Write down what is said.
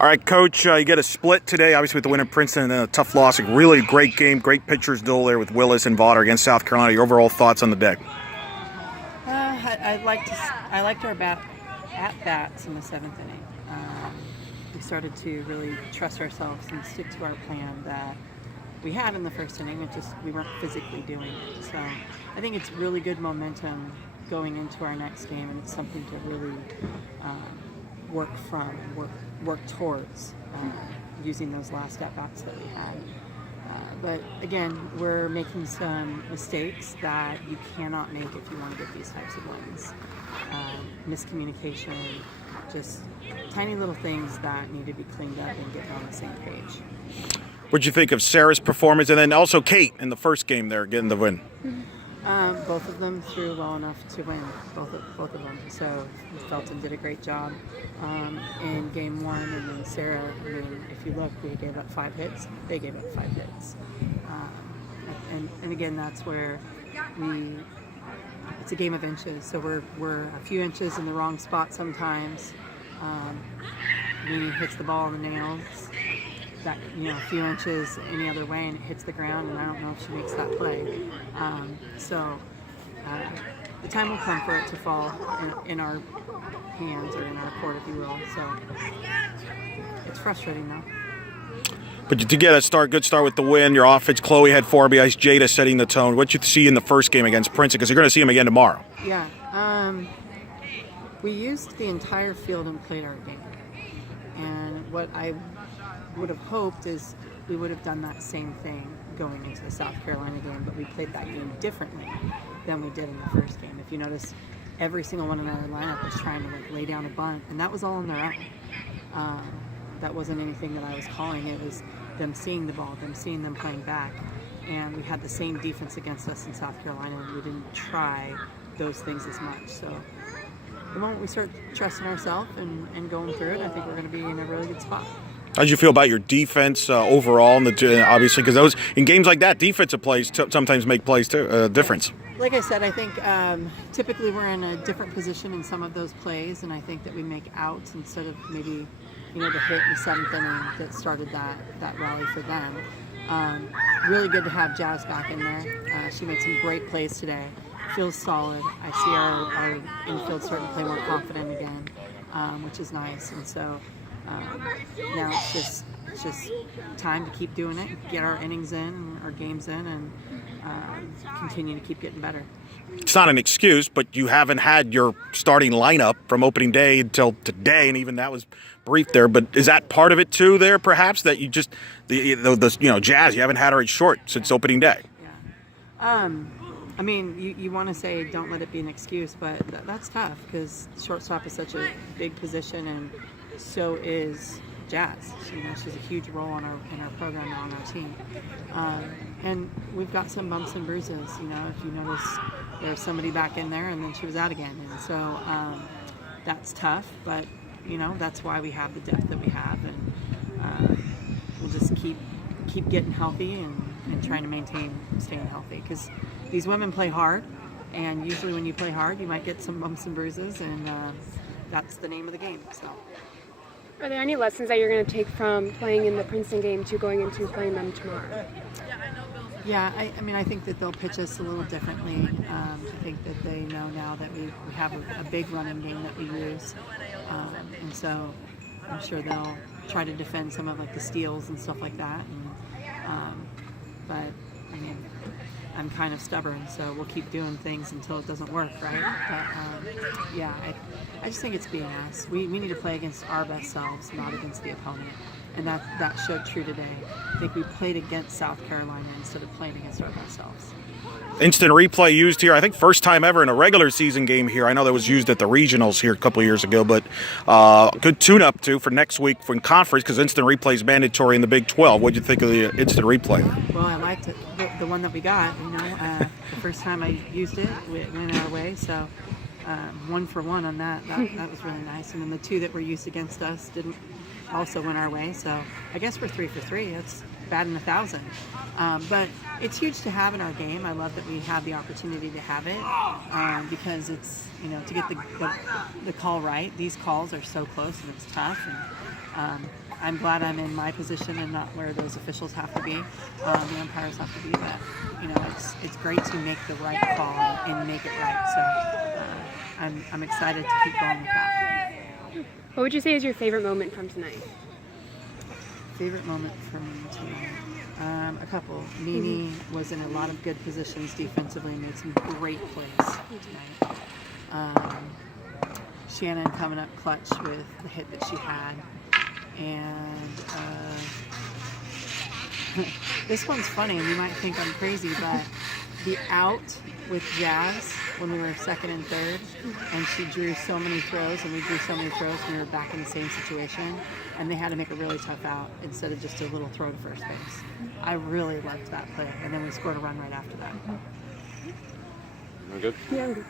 All right, Coach, you get a split today, obviously with the win at Princeton and then a tough loss. A really great game, great pitchers duel there with Willis and Vaughter against South Carolina. Your overall thoughts on the day? I liked our at-bats in the seventh inning. We started to really trust ourselves and stick to our plan that we had in the first inning. We weren't physically doing it. So I think it's really good momentum going into our next game, and it's something to really work towards using those last at-bats that we had. But again, we're making some mistakes that you cannot make if you want to get these types of wins. Miscommunication, just tiny little things that need to be cleaned up and getting on the same page. What'd you think of Sarah's performance, and then also Kate in the first game there getting the win? Both of them threw well enough to win, both of them. So Felton did a great job in game one, and then Sarah, I mean, if you look, we gave up 5 hits. They gave up 5 hits. And again, that's where it's a game of inches. So we're a few inches in the wrong spot sometimes. Meaning hits the ball in the nails. That, a few inches any other way and it hits the ground, and I don't know if she makes that play. The time will come for it to fall in our hands or in our court, if you will. So it's frustrating though. But to get a good start with the win, your offense, Chloe had 4 RBIs, Jada setting the tone. What did you see in the first game against Princeton? Because you're going to see them again tomorrow. Yeah. We used the entire field and played our game. And what I would have hoped is we would have done that same thing going into the South Carolina game, but we played that game differently than we did in the first game. If you notice, every single one in our lineup was trying to lay down a bunt, and that was all on their own. That wasn't anything that I was calling. It was them seeing the ball, them seeing them playing back, and we had the same defense against us in South Carolina, and we didn't try those things as much. So the moment we start trusting ourselves and going through it, I think we're going to be in a really good spot. How did you feel about your defense overall? Obviously, because those in games like that, defensive plays sometimes make plays too. Difference. Like I said, I think typically we're in a different position in some of those plays, and I think that we make outs instead of maybe the hit in the 7th inning that started that rally for them. Really good to have Jazz back in there. She made some great plays today. Feels solid. I see our infield starting to play more confident again, which is nice. And so now it's just time to keep doing it, get our innings in, our games in, and continue to keep getting better. It's not an excuse, but you haven't had your starting lineup from opening day until today, and even that was brief there. But is that part of it too? There, perhaps that you just Jazz, you haven't had her at short since opening day. Yeah. I mean, you want to say don't let it be an excuse, but that's tough because shortstop is such a big position, and so is Jazz. She's a huge role in our program and on our team. And we've got some bumps and bruises. If you notice, there's somebody back in there, and then she was out again. And so that's tough, but that's why we have the depth that we have, and we'll just keep getting healthy and trying to maintain staying healthy, because these women play hard, and usually when you play hard, you might get some bumps and bruises, and that's the name of the game. So. Are there any lessons that you're going to take from playing in the Princeton game to going into playing them tomorrow? Yeah, I think that they'll pitch us a little differently. I think that they know now that we have a big running game that we use, and so I'm sure they'll try to defend some of the steals and stuff like that. But I'm kind of stubborn, so we'll keep doing things until it doesn't work, right? But I just think it's being us. We need to play against our best selves, not against the opponent. And that showed true today. I think we played against South Carolina instead of playing against our best selves. Instant replay used here, I think first time ever in a regular season game here. I know that was used at the regionals here a couple of years ago, but good tune-up too for next week for conference, because instant replay is mandatory in the Big 12. What did you think of the instant replay? Well, I liked it, the one that we got. The first time I used it, it went our way. So 1 for 1 on that. That was really nice. And then the 2 that were used against us didn't also went our way. So I guess we're 3 for 3. batting 1,000. But it's huge to have in our game. I love that we have the opportunity to have it because it's, to get the call right. These calls are so close and it's tough. And I'm glad I'm in my position and not where those officials have to be. The umpires have to be. But it's great to make the right call and make it right. So I'm excited to keep going with that. What would you say is your favorite moment from tonight? Favorite moment for me tonight? A couple. Nene was in a lot of good positions defensively and made some great plays tonight. Shannon coming up clutch with the hit that she had. And this one's funny, and you might think I'm crazy, but the out with Jazz when we were second and third, and she drew so many throws, and we drew so many throws, and we were back in the same situation, and they had to make a really tough out instead of just a little throw to first base. I really liked that play, and then we scored a run right after that. We're good? Yeah, I'm good.